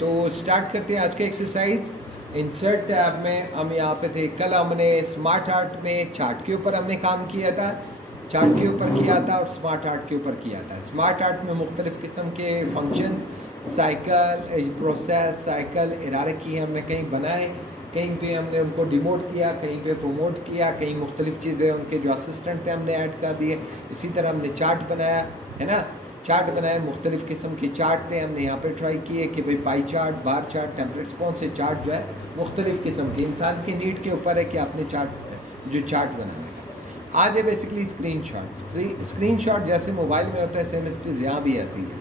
तो स्टार्ट करते हैं आज का एक्सरसाइज। इंसर्ट टैब में हम यहाँ पे थे। कल हमने स्मार्ट आर्ट में चार्ट के ऊपर हमने काम किया था, चार्ट के ऊपर किया था और स्मार्ट आर्ट के ऊपर किया था। स्मार्ट आर्ट में मुख्तलिफ़ किस्म के फंक्शंस, साइकिल, प्रोसेस, साइकिल, इरारकी हमने कहीं बनाए, कहीं पे हमने उनको डिमोट किया, कहीं पे प्रमोट किया, कहीं मुख्तलिफ़ चीज़ें उनके जो असिस्टेंट थे हमने ऐड कर दिए। इसी तरह हमने चार्ट बनाया, है ना, चार्ट बनाए, मुख्तलिफ़ किस्म के चार्ट थे हमने यहाँ पे ट्राई किए कि भाई pie chart, bar chart, templates, कौन से चार्ट जो है मुख्तलिफ़ किस्म के। इंसान की नीड के ऊपर है कि आपने चार्ट जो चार्ट बनाना है। आज है बेसिकली स्क्रीनशॉट जैसे मोबाइल में होता है, सेम स्टेज यहाँ भी ऐसी है।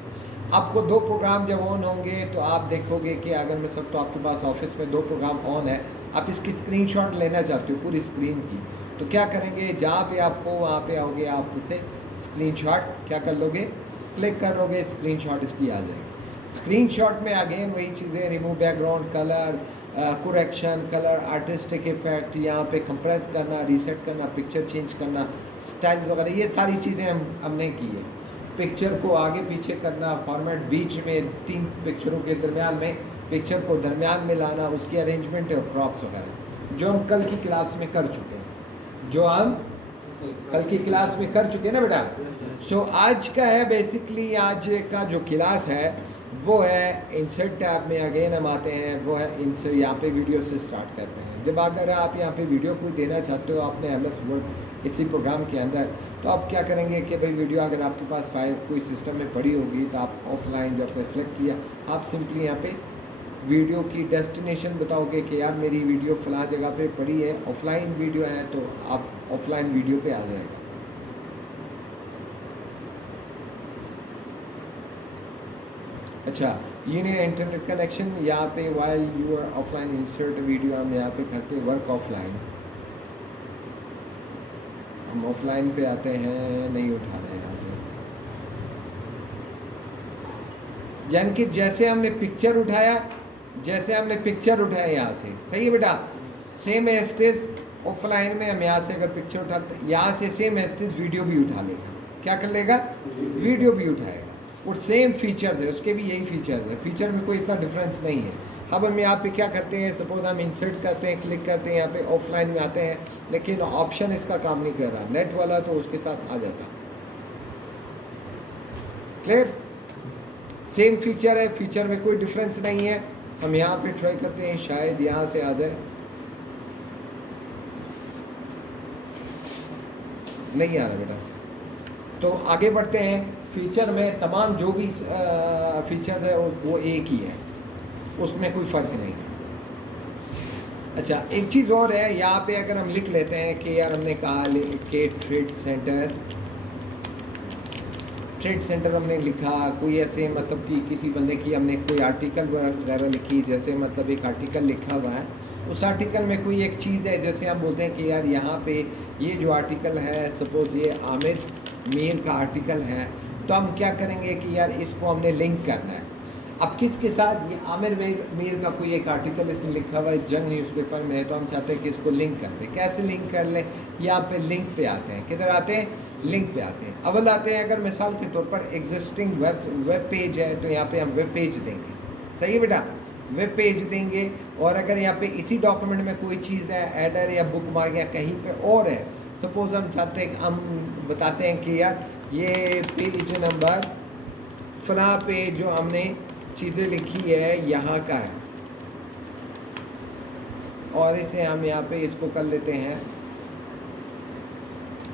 आपको दो प्रोग्राम जब ऑन होंगे तो आप देखोगे कि अगर मैं सब तो आपके पास ऑफिस में दो प्रोग्राम ऑन है, आप इसकी स्क्रीनशॉट लेना चाहते हो पूरी स्क्रीन की, तो क्या करेंगे, जहाँ पे आप हो वहाँ पे आओगे, आप इसे स्क्रीनशॉट क्या कर लोगे, क्लिक करोगे, स्क्रीनशॉट इसकी आ जाएगी। स्क्रीनशॉट में अगेन वही चीज़ें, remove background, colour correction, colour, artistic effect, यहाँ पे कंप्रेस करना, रीसेट करना, पिक्चर चेंज करना, स्टाइल्स वगैरह, ये सारी चीज़ें हमने की है। पिक्चर को आगे पीछे करना, फॉर्मेट बीच में, तीन पिक्चरों के दरमियान में, पिक्चर को दरमियान में लाना, उसकी अरेंजमेंट और क्रॉप्स वगैरह, जो हम कल की क्लास में कर चुके हैं, जो हम कल की क्लास में कर चुके हैं ना बेटा। सो आज का है बेसिकली, आज का जो क्लास है वो है इंसर्ट टैब में अगेन हम आते हैं, वो है इंसर्ट। यहाँ पे वीडियो से स्टार्ट करते हैं। जब अगर आप यहाँ पे वीडियो कोई देना चाहते हो आपने एम एस वर्ड इसी प्रोग्राम के अंदर, तो आप क्या करेंगे कि भाई वीडियो अगर आपके पास फाइल कोई सिस्टम में पड़ी होगी तो आप ऑफलाइन जो आपने सेलेक्ट किया, आप सिंपली यहाँ पे वीडियो की डेस्टिनेशन बताओगे कि यार मेरी वीडियो फ़लाँ जगह पे पड़ी है, ऑफलाइन वीडियो है, तो आप ऑफलाइन वीडियो पे आ जाएगा। अच्छा, ये नहीं इंटरनेट कनेक्शन, यहाँ पे while you are offline insert video, हम यहाँ पे करते हैं वर्क ऑफलाइन। हम ऑफलाइन पे आते हैं, नहीं उठा रहे हैं यहाँ से, यानी कि जैसे हमने पिक्चर उठाया, यहाँ से, सही है बेटा, सेम एस्टेज ऑफलाइन में हम यहाँ से अगर पिक्चर उठाते हैं, यहाँ से सेम एस्टेज वीडियो भी उठा लेगा। क्या कर लेगा, वीडियो भी उठाएगा, और सेम फीचर्स है उसके भी, यही फीचर्स है, फीचर में कोई इतना डिफरेंस नहीं है। अब हम यहाँ पे क्या करते हैं, सपोज हम इंसर्ट करते हैं, क्लिक करते हैं, यहाँ पे ऑफलाइन में आते हैं, लेकिन ऑप्शन इसका काम नहीं कर रहा, नेट वाला तो उसके साथ आ जाता। क्लियर, सेम फीचर है, फीचर में कोई डिफरेंस नहीं है। हम यहाँ पे ट्राई करते हैं, शायद यहाँ से आ जाए, नहीं आ रहा बेटा, तो आगे बढ़ते हैं। फीचर में तमाम जो भी फीचर है वो एक ही है, उसमें कोई फ़र्क नहीं है। अच्छा, एक चीज़ और है, यहाँ पे अगर हम लिख लेते हैं कि यार हमने कहा कि ट्रेड सेंटर हमने लिखा, कोई ऐसे मतलब कि किसी बंदे की हमने कोई आर्टिकल वगैरह लिखी, जैसे मतलब एक आर्टिकल लिखा हुआ है, उस आर्टिकल में कोई एक चीज़ है, जैसे हम बोलते हैं कि यार यहाँ पे ये जो आर्टिकल है, सपोज़ ये आमिर मीर का आर्टिकल है, तो हम क्या करेंगे कि यार इसको हमने लिंक करना है। अब किसके साथ, ये आमिर मीर का कोई एक आर्टिकल इसने लिखा हुआ है जंग न्यूज़पेपर में, तो हम चाहते हैं कि इसको लिंक कर दें। कैसे लिंक कर लें, यहाँ पे लिंक पे आते हैं, किधर आते हैं, लिंक पे आते हैं। अव्वल आते हैं, अगर मिसाल के तौर पर एग्जिस्टिंग वेब पेज है तो यहाँ पे हम वेब पेज देंगे, सही है बेटा, वेब पेज देंगे। और अगर यहाँ पे इसी डॉक्यूमेंट में कोई चीज़ है, एडर या बुक मार्क या कहीं पे और है, सपोज हम चाहते हैं, हम बताते हैं कि यार ये पेज नंबर फला पे जो हमने चीज़ें लिखी है यहाँ का है, और इसे हम यहाँ पे इसको कर लेते हैं,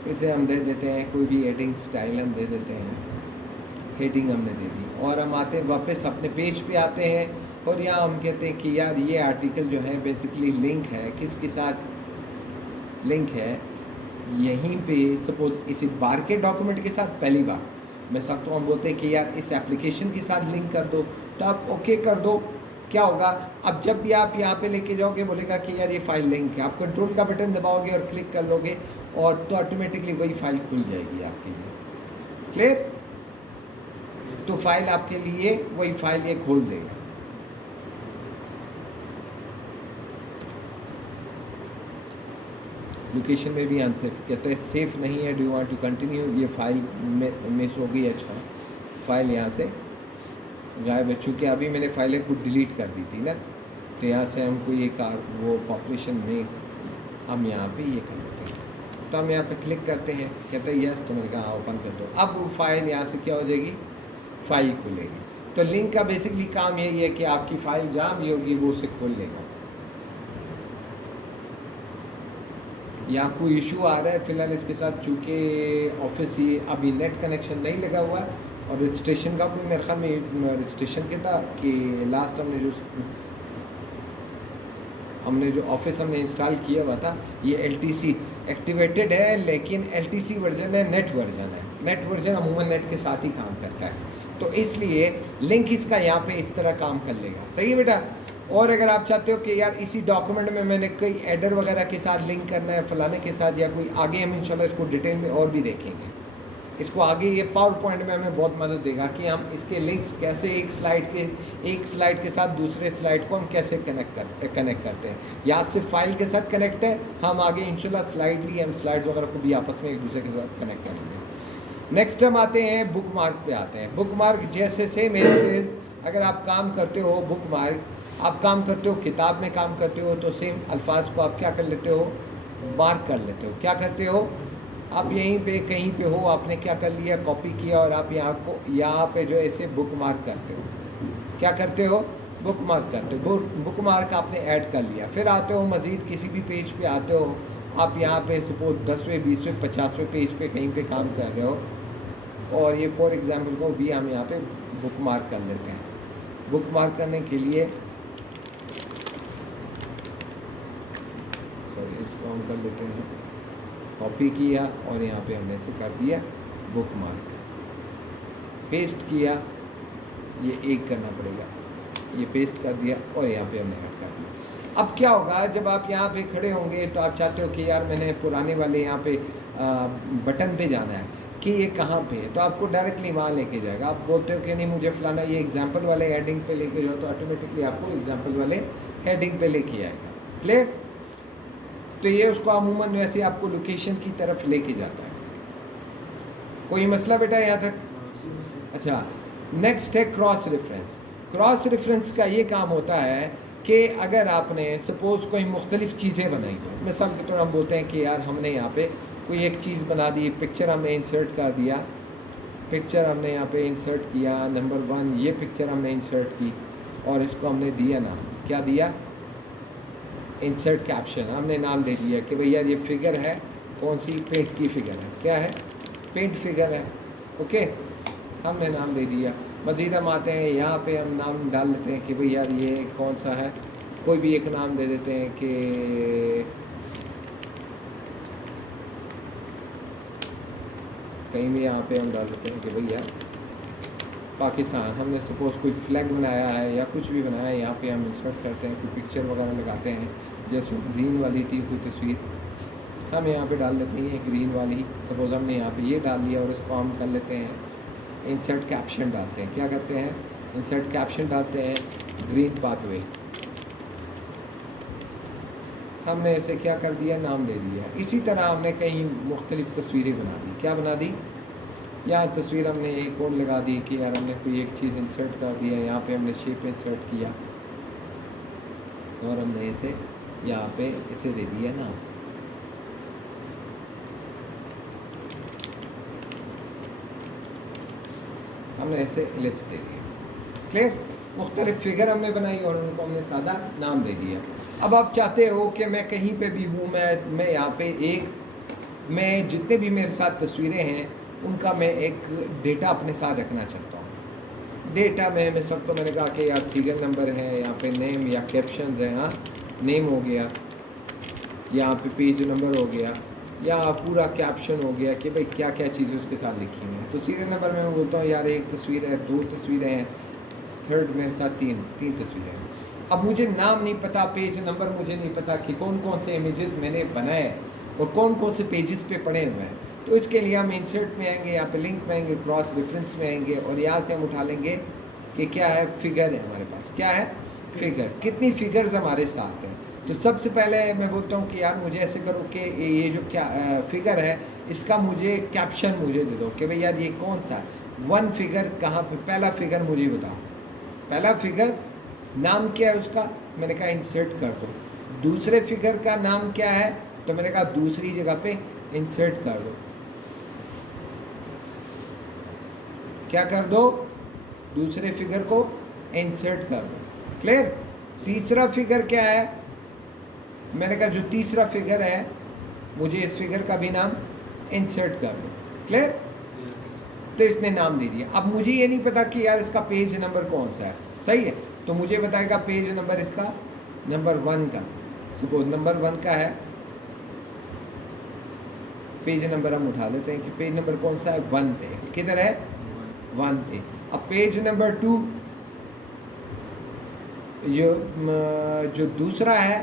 इसे हम दे देते हैं कोई भी हेडिंग स्टाइल हम दे देते हैं, हेडिंग हमने दे दी, और हम आते हैं वापस अपने पेज पे आते हैं, और यहाँ हम कहते हैं कि यार ये आर्टिकल जो है बेसिकली लिंक है, किसके साथ लिंक है, यहीं पे सपोज इसी बार के डॉक्यूमेंट के साथ, पहली बार मैं सब तो हम बोलते हैं कि यार इस एप्लीकेशन के साथ लिंक कर दो, तो आप ओके कर दो। क्या होगा, अब जब भी आप यहाँ पे लेके जाओगे बोलेगा कि यार ये फाइल लिंक है, आप कंट्रोल का बटन दबाओगे और क्लिक कर लोगे, और तो ऑटोमेटिकली वही फाइल खुल जाएगी आपके लिए। क्लियर, तो फाइल आपके लिए वही फाइल ये खोल देगा। लोकेशन में भी अनसेफ कहते हैं, सेफ नहीं है, do you want to continue, ये फाइल मिस हो गई, अच्छा फाइल यहाँ से गायब है, चूँकि अभी मैंने फाइलें कुछ डिलीट कर दी थी ना, तो यहाँ से हमको ये वो पॉपुलेशन में हम यहाँ पे ये कर लेते हैं। तो हम यहाँ पे क्लिक करते हैं, कहते हैं यस, तो मैंने कहा ओपन कर दो। अब वो फाइल यहाँ से क्या हो जाएगी, फाइल खुलेगी। तो लिंक का बेसिकली काम यही है कि आपकी फाइल जहाँ भी होगी वो उसे खोल लेगा। यहाँ कोई इशू आ रहा है फ़िलहाल इसके साथ, चूँकि ऑफिस ये अभी नेट कनेक्शन नहीं लगा हुआ है, और रजिस्ट्रेशन का कोई मेरे ख्याल में रजिस्ट्रेशन के था कि लास्ट हमने जो ऑफिस हमने इंस्टॉल किया हुआ था, ये LTC एक्टिवेटेड है, लेकिन LTC वर्जन है, नेट वर्जन है। नेट वर्जन अमूमन नेट के साथ ही काम करता है, तो इसलिए लिंक इसका यहाँ पे इस तरह काम कर लेगा। सही है बेटा। और अगर आप चाहते हो कि यार इसी डॉक्यूमेंट में मैंने कोई एडर वगैरह के साथ लिंक करना है फलाने के साथ, या कोई आगे, हम इंशाल्लाह इसको डिटेल में और भी देखेंगे। इसको आगे ये पावर पॉइंट में हमें बहुत मदद देगा कि हम इसके लिंक्स कैसे एक स्लाइड के साथ दूसरे स्लाइड को हम कैसे कनेक्ट करते हैं। या सिर्फ फाइल के साथ कनेक्ट है, हम आगे इंशाल्लाह स्लाइडली हम स्लाइड्स वगैरह को भी आपस में एक दूसरे के साथ कनेक्ट करेंगे। नेक्स्ट हम आते हैं बुक मार्क पे आते हैं। बुक मार्क जैसे सेम है, अगर आप काम करते हो बुक मार्क, आप काम करते हो किताब में काम करते हो, तो सेम अल्फाज को आप क्या कर लेते हो, मार्क कर लेते हो। क्या करते हो आप, यहीं पे कहीं पे हो, आपने क्या कर लिया, कॉपी किया, और आप यहाँ पे जो ऐसे बुक मार्क करते हो। क्या करते हो, बुक मार्क करते हो। बुक मार्क आपने ऐड कर लिया, फिर आते हो मज़ीद किसी भी पेज पे आते हो, आप यहाँ पे सपोज 10वें 20वें 50वें पेज पे कहीं पे काम कर रहे हो, और ये फॉर एग्ज़ाम्पल को भी हम यहाँ पे बुक मार्क कर लेते हैं। बुक मार्क करने के लिए इसको हम कर लेते हैं, कॉपी किया और यहाँ पे हमने से कर दिया बुक मार्क, पेस्ट किया, ये एक करना पड़ेगा, ये पेस्ट कर दिया और यहाँ पे हमने ऐड कर दिया। अब क्या होगा, जब आप यहाँ पे खड़े होंगे तो आप चाहते हो कि यार मैंने पुराने वाले यहाँ पे बटन पे जाना है कि ये कहाँ पे है, तो आपको डायरेक्टली वहाँ लेके जाएगा। आप बोलते हो कि नहीं मुझे फलाना ये एग्जाम्पल वाले हेडिंग पे लेके जाओ, तो ऑटोमेटिकली आपको एग्जाम्पल वाले हेडिंग पे लेके आएगा। क्लियर। तो ये उसको अमूमन वैसे आपको लोकेशन की तरफ लेके जाता है। कोई मसला बेटा यहाँ तक? अच्छा, नेक्स्ट है क्रॉस रेफरेंस। क्रॉस रेफरेंस का ये काम होता है कि अगर आपने सपोज़ कोई मुख्तलिफ़ चीज़ें बनाई हैं, मिसाल के तौर हम बोलते हैं कि यार हमने यहाँ पे कोई एक चीज़ बना दी, पिक्चर हमने इंसर्ट कर दिया, पिक्चर हमने यहाँ पे इंसर्ट किया, नंबर 1 ये पिक्चर हमने इंसर्ट की, और इसको हमने दिया नाम, क्या दिया, इंसर्ट कैप्शन। हमने नाम दे दिया कि भैया ये फिगर है, कौन सी, पेंट की फिगर है, क्या है, पेंट फिगर है। ओके, हमने नाम दे दिया। मज़ीद हम आते हैं यहाँ पे, हम नाम डाल लेते हैं कि भाई यार ये कौन सा है, कोई भी एक नाम दे देते हैं कि कहीं भी यहाँ पे हम डाल देते हैं कि भैया पाकिस्तान। हमने सपोज़ कोई फ्लैग बनाया है या कुछ भी बनाया है, यहाँ पे हम इंसर्ट करते हैं, कोई पिक्चर वगैरह लगाते हैं, जैसे ग्रीन वाली थी कोई तस्वीर, हम यहाँ पे डाल लेते हैं ग्रीन वाली। सपोज़ हमने यहाँ पे ये डाल लिया और इसको हम कर लेते हैं इंसर्ट कैप्शन डालते हैं। क्या करते हैं, इंसर्ट कैप्शन डालते हैं, ग्रीन पाथवे। हमने इसे क्या कर दिया, नाम दे दिया। इसी तरह हमने कई मुख्तलिफ़ तस्वीरें बना दी। क्या बना दी, यहाँ तस्वीर हमने एक और लगा दी कि यार हमने कोई एक चीज़ इंसर्ट कर दिया, यहाँ पे हमने शेप इंसर्ट किया और हमने इसे यहाँ पे इसे दे दिया नाम। हमने ऐसे एलिप्स दे दिया। क्लियर। मुख्तलिफ फिगर हमने बनाई और उनको हमने सादा नाम दे दिया। अब आप चाहते हो कि मैं कहीं पे भी हूँ, मैं यहाँ पे मैं जितने भी मेरे साथ तस्वीरें हैं उनका मैं एक डेटा अपने साथ रखना चाहता हूँ। डेटा में मैं सबको मैंने कहा कि यार सीरियल नंबर है, यहाँ पे नेम या कैप्शन है, हाँ नेम हो गया, यहाँ पे पेज नंबर हो गया, या पूरा कैप्शन हो गया कि भाई क्या क्या चीज़ें उसके साथ लिखी हुई हैं। तो सीरियल नंबर में मैं बोलता हूँ यार एक तस्वीर है, 2 तस्वीरें हैं, थर्ड मेरे साथ तीन तस्वीरें हैं। अब मुझे नाम नहीं पता, पेज नंबर मुझे नहीं पता कि कौन कौन से इमेजेस मैंने बनाए और कौन कौन से पेजेस पे पड़े हुए हैं। तो इसके लिए हम इंसर्ट में आएंगे, यहाँ पे लिंक में आएंगे, क्रॉस रेफरेंस में आएंगे और यहाँ से हम उठा लेंगे कि क्या है, फिगर है हमारे पास। क्या है, फिगर। कितनी फिगर्स हमारे साथ हैं। तो सबसे पहले मैं बोलता हूँ कि यार मुझे ऐसे करो कि ये जो क्या फिगर है इसका मुझे कैप्शन मुझे दे दो कि भाई यार ये कौन सा 1 फिगर कहाँ पे, पहला फिगर मुझे बताओ। पहला फिगर नाम क्या है उसका, मैंने कहा इंसर्ट कर दो। दूसरे फिगर का नाम क्या है, तो मैंने कहा दूसरी जगह पे इंसर्ट कर दो। क्या कर दो, दूसरे फिगर को इंसर्ट कर दो। क्लियर। तीसरा फिगर क्या है, मैंने कहा जो तीसरा फिगर है मुझे इस फिगर का भी नाम इंसर्ट कर दो। क्लियर। तो इसने नाम दे दिया। अब मुझे ये नहीं पता कि यार इसका पेज नंबर कौन सा है, सही है, तो मुझे बताएगा पेज नंबर इसका नंबर 1 का। सपोज नंबर 1 का है, पेज नंबर हम उठा लेते हैं कि पेज नंबर कौन सा है, 1 पे। किधर है, 1 पे। अब पेज नंबर 2 जो दूसरा है,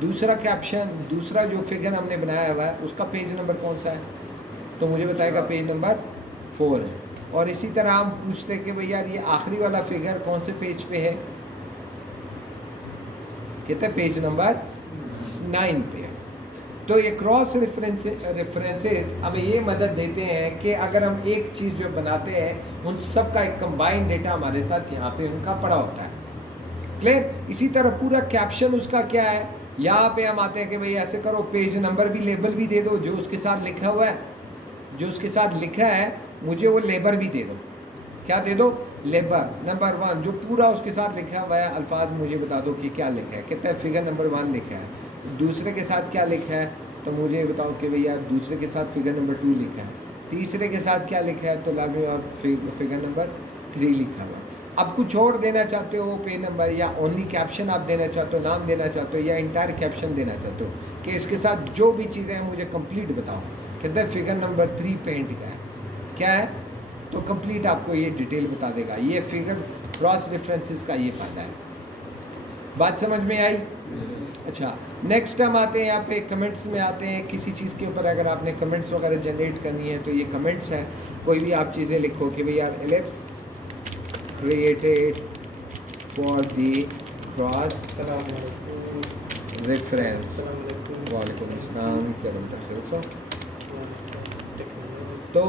दूसरा कैप्शन, दूसरा जो फिगर हमने बनाया हुआ है उसका पेज नंबर कौन सा है, तो मुझे बताएगा पेज नंबर 4 है। और इसी तरह हम पूछते हैं कि भाई यार ये आखिरी वाला फिगर कौन से पेज पे है, कहते हैं पेज नंबर 9 पे है। तो ये क्रॉस रेफरेंसेस हमें ये मदद देते हैं कि अगर हम एक चीज़ जो बनाते हैं उन सब का एक कंबाइंड डेटा हमारे साथ यहाँ पे उनका पड़ा होता है। क्लियर। इसी तरह पूरा कैप्शन उसका क्या है, यहाँ पे हम आते हैं कि भाई ऐसे करो, पेज नंबर भी लेबल भी दे दो, जो उसके साथ लिखा हुआ है, जो उसके साथ लिखा है मुझे वो लेबर भी दे दो। क्या दे दो, लेबर नंबर 1, जो पूरा उसके साथ लिखा हुआ है अल्फाज मुझे बता दो कि क्या लिखा है। कहता है फिगर नंबर 1 लिखा है, दूसरे के साथ क्या लिखा है, तो मुझे बताओ कि भैया दूसरे के साथ फिगर नंबर 2 लिखा है, तीसरे के साथ क्या लिखा है, तो लाजमी आप फिगर नंबर 3 लिखा हुआ है। अब कुछ और देना चाहते हो पेज नंबर, या ओनली कैप्शन आप देना चाहते हो, नाम देना चाहते हो, या इंटायर कैप्शन देना चाहते हो कि इसके साथ जो भी चीज़ें हैं मुझे कंप्लीट बताओ। कहते हैं फिगर नंबर 3 पेंट का है, क्या है, तो कंप्लीट आपको ये डिटेल बता देगा। ये फिगर क्रॉस रेफरेंसेस का ये फ़ायदा है। बात समझ में आई। अच्छा, नेक्स्ट हम आते हैं यहाँ पे कमेंट्स में आते हैं। किसी चीज़ के ऊपर अगर आपने कमेंट्स वगैरह जनरेट करनी है तो ये कमेंट्स हैं। कोई भी आप चीज़ें लिखो कि भाई यार ellipse created for the cross reference। वालेकुम अस्सलाम, तो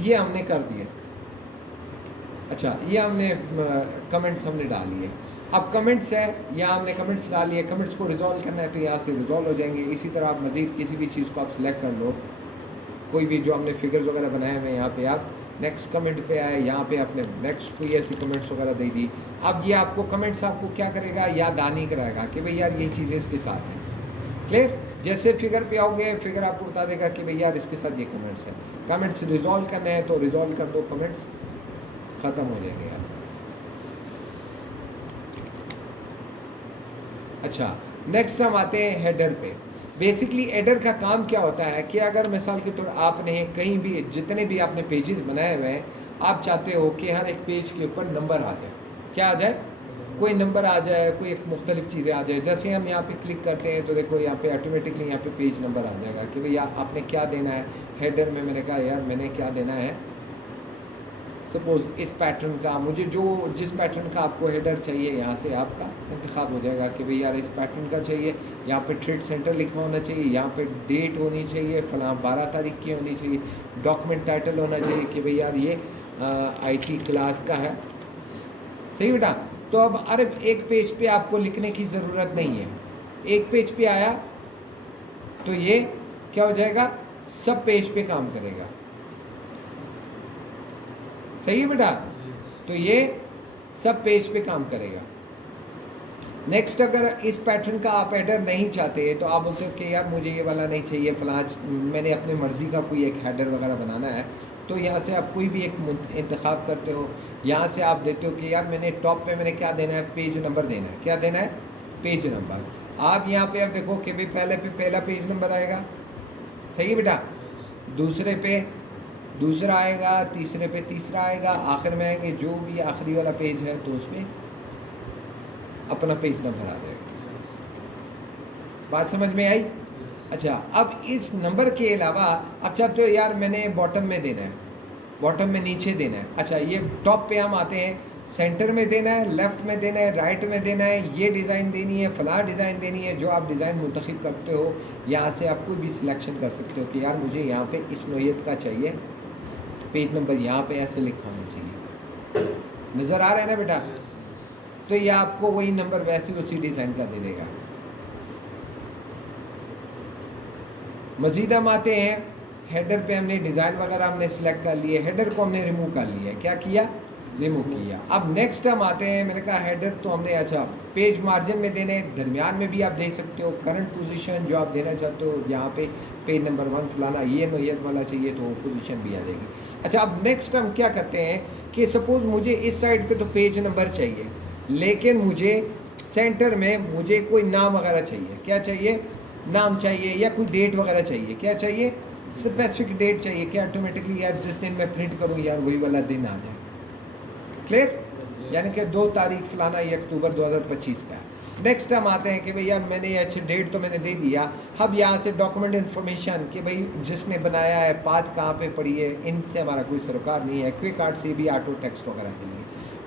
ये हमने कर दिया। अच्छा, ये हमने कमेंट्स हमने डाल लिए। अब कमेंट्स है, यहाँ हमने कमेंट्स डाल लिए, कमेंट्स को रिजॉल्व करना है तो यहाँ से रिजॉल्व हो जाएंगे। इसी तरह आप मज़ीद किसी भी चीज़ को आप सिलेक्ट कर लो, कोई भी जो हमने फिगर्स वगैरह बनाए हुए हैं यहाँ पे आप नेक्स्ट कमेंट पे आए, यहाँ पे आपने नेक्स्ट कोई ऐसी कमेंट्स वगैरह दे दी। अब ये आपको कमेंट्स आपको क्या करेगा, याद दहानी कराएगा कि भाई यार ये चीज़ें इसके साथ हैं। क्लियर। जैसे फिगर पे आओगे फिगर आपको बता देगा कि भाई यार इसके साथ ये कमेंट्स हैं। कमेंट्स रिजॉल्व करने हैं तो रिजॉल्व कर दो, कमेंट्स ख़त्म हो जाएंगे यहाँ से। अच्छा, नेक्स्ट हम आते हैं हेडर पे। बेसिकली हेडर का काम क्या होता है कि अगर मिसाल के तौर आपने कहीं भी जितने भी आपने पेजेस बनाए हुए हैं, आप चाहते हो कि हर एक पेज के ऊपर नंबर आ जाए। क्या आ जाए, कोई नंबर आ जाए, कोई एक मुख्तलिफ चीज़ें आ जाए। जैसे हम यहाँ पे क्लिक करते हैं तो देखो यहाँ पे ऑटोमेटिकली यहाँ पे पेज नंबर आ जाएगा कि भैया आपने क्या देना है हेडर में। मैंने कहा यार मैंने क्या देना है, सपोज़ इस पैटर्न का, मुझे जो जिस पैटर्न का आपको हेडर चाहिए यहाँ से आपका इंतखाब हो जाएगा कि भाई यार इस पैटर्न का चाहिए। यहाँ पे ट्रेड सेंटर लिखा होना चाहिए, यहाँ पे डेट होनी चाहिए, फलां 12 तारीख की होनी चाहिए, डॉक्यूमेंट टाइटल होना चाहिए कि भाई यार ये IT क्लास का है। सही बेटा। तो अब अरे एक पेज पे आपको लिखने की ज़रूरत नहीं है, एक पेज पे आया तो ये क्या हो जाएगा, सब पेज पे काम करेगा। सही है बेटा, तो ये सब पेज पे काम करेगा। नेक्स्ट, अगर इस पैटर्न का आप हेडर नहीं चाहते तो आप बोलते हो कि यार मुझे ये वाला नहीं चाहिए, फलाज मैंने अपनी मर्ज़ी का कोई एक हेडर वगैरह बनाना है, तो यहाँ से आप कोई भी एक इंतखाब करते हो। यहाँ से आप देते हो कि यार मैंने टॉप पे मैंने क्या देना है, पेज नंबर देना है। क्या देना है, पेज नंबर। आप यहाँ पे आप देखो कि भाई पहले पे पहला पेज नंबर आएगा, सही है बेटा, दूसरे पे दूसरा आएगा, तीसरे पे तीसरा आएगा, आखिर में आएंगे जो भी आखिरी वाला पेज है तो उसमें अपना पेज नंबर आ जाएगा। बात समझ में आई। अच्छा, अब इस नंबर के अलावा अब चाहते हो यार मैंने बॉटम में देना है, बॉटम में नीचे देना है। अच्छा, ये टॉप पे हम आते हैं, सेंटर में देना है, लेफ़्ट में देना है, राइट में देना है, ये डिज़ाइन देनी है, फला डिज़ाइन देनी है। जो आप डिज़ाइन मुंतखब करते हो यहाँ से आप कोई भी सिलेक्शन कर सकते हो कि यार मुझे यहाँ पे इस नोयत का चाहिए, पेज नंबर यहाँ पे ऐसे लिखा होना चाहिए। नज़र आ रहा है ना बेटा? तो ये आपको वही नंबर वैसे उसी डिज़ाइन का दे देगा। मज़ीद हम आते हैं हेडर पे। हमने डिज़ाइन वगैरह हमने सेलेक्ट कर लिए, हेडर को हमने रिमूव कर लिया। क्या किया? रिमूव किया। अब नेक्स्ट हम आते हैं, मैंने कहा हेडर तो हमने, अच्छा पेज मार्जिन में देने, दरमियान में भी आप दे सकते हो, करंट पोजीशन जो आप देना चाहते हो, यहाँ पे पेज नंबर 1 फलाना ये नोयत वाला चाहिए तो वो पोजीशन भी आ जाएगी। अच्छा अब नेक्स्ट हम क्या करते हैं कि सपोज़ मुझे इस साइड पे तो पेज नंबर चाहिए, लेकिन मुझे सेंटर में मुझे कोई नाम वगैरह चाहिए। क्या चाहिए? नाम चाहिए, या कोई डेट वगैरह चाहिए। क्या चाहिए? स्पेसिफिक डेट चाहिए कि ऑटोमेटिकली यार जिस दिन मैं प्रिंट करूँ यार वही वाला दिन आ जाए। क्लियर? यानी कि 2 तारीख फलाना ये अक्टूबर 2025 का है। नेक्स्ट हम आते हैं कि भाई यार मैंने अच्छी डेट तो मैंने दे दिया। अब यहाँ से डॉक्यूमेंट इन्फॉर्मेशन कि भाई जिसने बनाया है, पाथ कहाँ पे पड़ी है, इनसे हमारा कोई सरोकार नहीं है। क्विक आर्ट से भी ऑटो टेक्स्ट वगैरह के लिए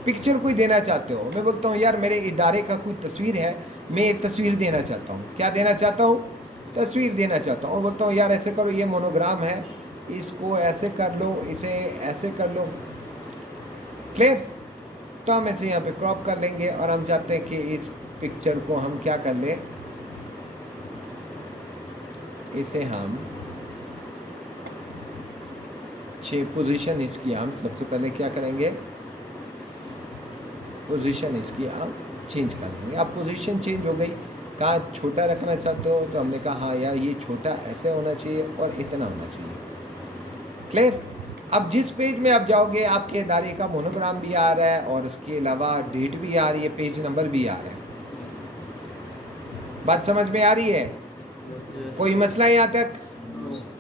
पिक्चर कोई देना चाहते हो, मैं बोलता हूँ यार मेरे इदारे का कोई तस्वीर है, मैं एक तस्वीर देना चाहता हूँ। क्या देना चाहता हूँ? तस्वीर देना चाहता हूँ। और बोलता हूँ यार ऐसे करो, ये मोनोग्राम है, इसको ऐसे कर लो, इसे ऐसे कर लो। क्लियर? तो हम इसे यहाँ पे क्रॉप कर लेंगे और हम चाहते हैं कि इस पिक्चर को हम क्या कर लें, इसे हम पोजीशन इसकी हम सबसे पहले क्या करेंगे, पोजीशन इसकी आप चेंज कर लेंगे। अब पोजीशन चेंज हो गई, कहाँ छोटा रखना चाहते हो, तो हमने कहा हाँ यार ये छोटा ऐसे होना चाहिए और इतना होना चाहिए। क्लियर? अब जिस पेज में आप जाओगे आपके इदारे का मोनोग्राम भी आ रहा है और इसके अलावा डेट भी आ रही है, पेज नंबर भी आ रहा है। बात समझ में आ रही है? कोई मसला यहाँ तक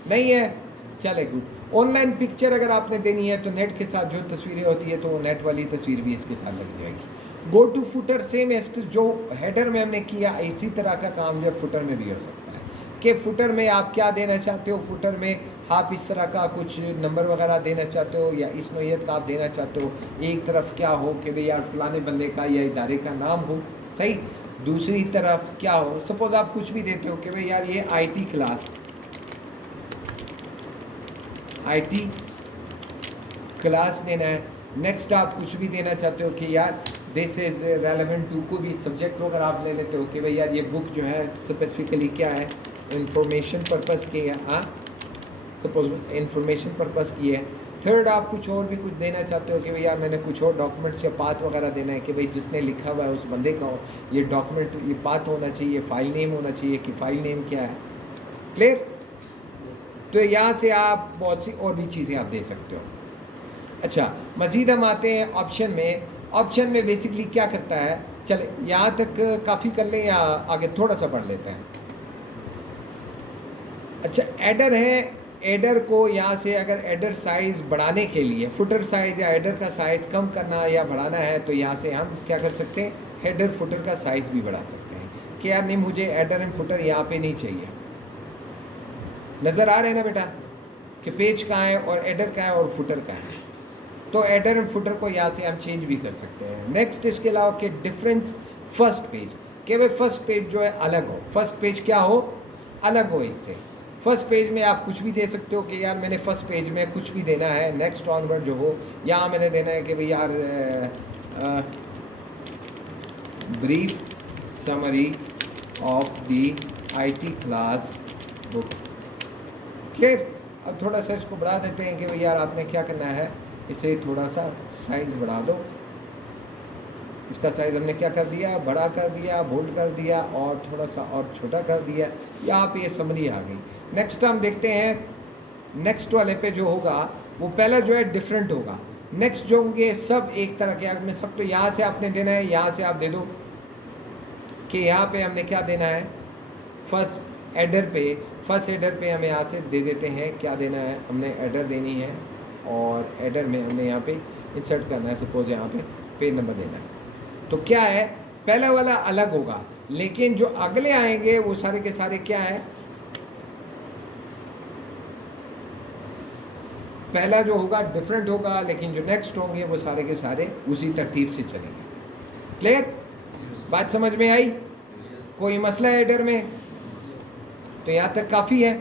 नहीं है? चले गुड। ऑनलाइन पिक्चर अगर आपने देनी है तो नेट के साथ जो तस्वीरें होती है तो वो नेट वाली तस्वीर भी इसके साथ लग जाएगी। गो टू फुटर सेम एस्ट जो हेडर में हमने किया, इसी तरह का काम जो फुटर में भी हो सकता है कि फुटर में आप क्या देना चाहते हो। फुटर में आप इस तरह का कुछ नंबर वगैरह देना चाहते हो या इस नोयत का आप देना चाहते हो। एक तरफ क्या हो कि भाई यार फलाने बंदे का या इदारे का नाम हो, सही। दूसरी तरफ क्या हो, सपोज आप कुछ भी देते हो कि भाई यार ये आईटी क्लास, आईटी क्लास देना है। नेक्स्ट आप कुछ भी देना चाहते हो कि यार दिस इज़ रेलेवेंट टू, को भी सब्जेक्ट वगैरह आप ले लेते हो कि भाई यार ये बुक जो है स्पेसिफिकली क्या है, इंफॉर्मेशन पर्पज़ की है। सपोज इंफॉर्मेशन पर्पज़ की है। थर्ड आप कुछ और भी कुछ देना चाहते हो कि भाई यार मैंने कुछ और डॉक्यूमेंट्स या पाथ वगैरह देना है कि भाई जिसने लिखा हुआ है उस बंदे का ये डॉक्यूमेंट, ये पाथ होना चाहिए, फाइल नेम होना चाहिए कि फाइल नेम क्या है। क्लियर? तो यहाँ से आप बहुत सी और भी चीज़ें आप दे सकते हो। अच्छा मज़ीद हम आते हैं ऑप्शन में। ऑप्शन में बेसिकली क्या करता है, चले यहाँ तक काफ़ी कर लें या आगे थोड़ा सा पढ़ लेते हैं। अच्छा एडर है, एडर को यहाँ से अगर एडर साइज़ बढ़ाने के लिए, फुटर साइज़ या एडर का साइज़ कम करना या बढ़ाना है तो यहाँ से हम क्या कर सकते हैं, हेडर फुटर का साइज़ भी बढ़ा सकते हैं कि यार नहीं मुझे एडर एंड फुटर यहाँ पे नहीं चाहिए। नज़र आ रहे हैं ना बेटा कि पेज कहाँ है और एडर कहाँ है और फुटर कहाँ है। तो एडर एंड फुटर को यहाँ से हम चेंज भी कर सकते हैं। नेक्स्ट इसके अलावा कि डिफरेंस फर्स्ट पेज, कि भाई फर्स्ट पेज जो है अलग हो, फर्स्ट पेज क्या हो, अलग हो इससे। फर्स्ट पेज में आप कुछ भी दे सकते हो कि यार मैंने फर्स्ट पेज में कुछ भी देना है। नेक्स्ट ऑनवर्ड जो हो, यहाँ मैंने देना है कि भाई यार brief summary of the IT class book. Clear? अब थोड़ा सा इसको बढ़ा देते हैं कि भाई यार आपने क्या करना है, इसे थोड़ा सा साइज बढ़ा दो। इसका साइज़ हमने क्या कर दिया, बड़ा कर दिया, बोल्ड कर दिया और थोड़ा सा और छोटा कर दिया। यहाँ पे ये समरी आ गई। नेक्स्ट हम देखते हैं, नेक्स्ट वाले पे जो होगा वो पहला जो है डिफरेंट होगा। नेक्स्ट जो होंगे सब एक तरह के, में सब तो यहाँ से आपने देना है, यहाँ से आप दे दो कि यहाँ पे हमने क्या देना है, फर्स्ट एडर पे, फर्स्ट एडर पे हम यहाँ से दे देते हैं क्या देना है, हमने एडर देनी है और एडर में हमने यहाँ पे इंसर्ट करना है। सपोज यहाँ पे पेज नंबर देना है। तो क्या है, पहला वाला अलग होगा लेकिन जो अगले आएंगे वो सारे के सारे क्या है, पहला जो होगा डिफरेंट होगा लेकिन जो नेक्स्ट होंगे वो सारे के सारे उसी तरतीब से चलेंगे। क्लियर? बात समझ में आई? कोई मसला है एडर में? तो यहाँ तक काफ़ी है।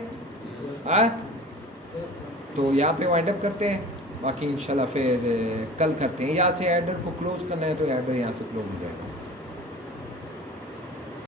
तो यहाँ पे वाइंड अप करते हैं। बाकी इंशाल्लाह फिर कल करते हैं। यहाँ से हेडर को क्लोज़ करना है तो हेडर यहाँ से क्लोज़ हो जाएगा।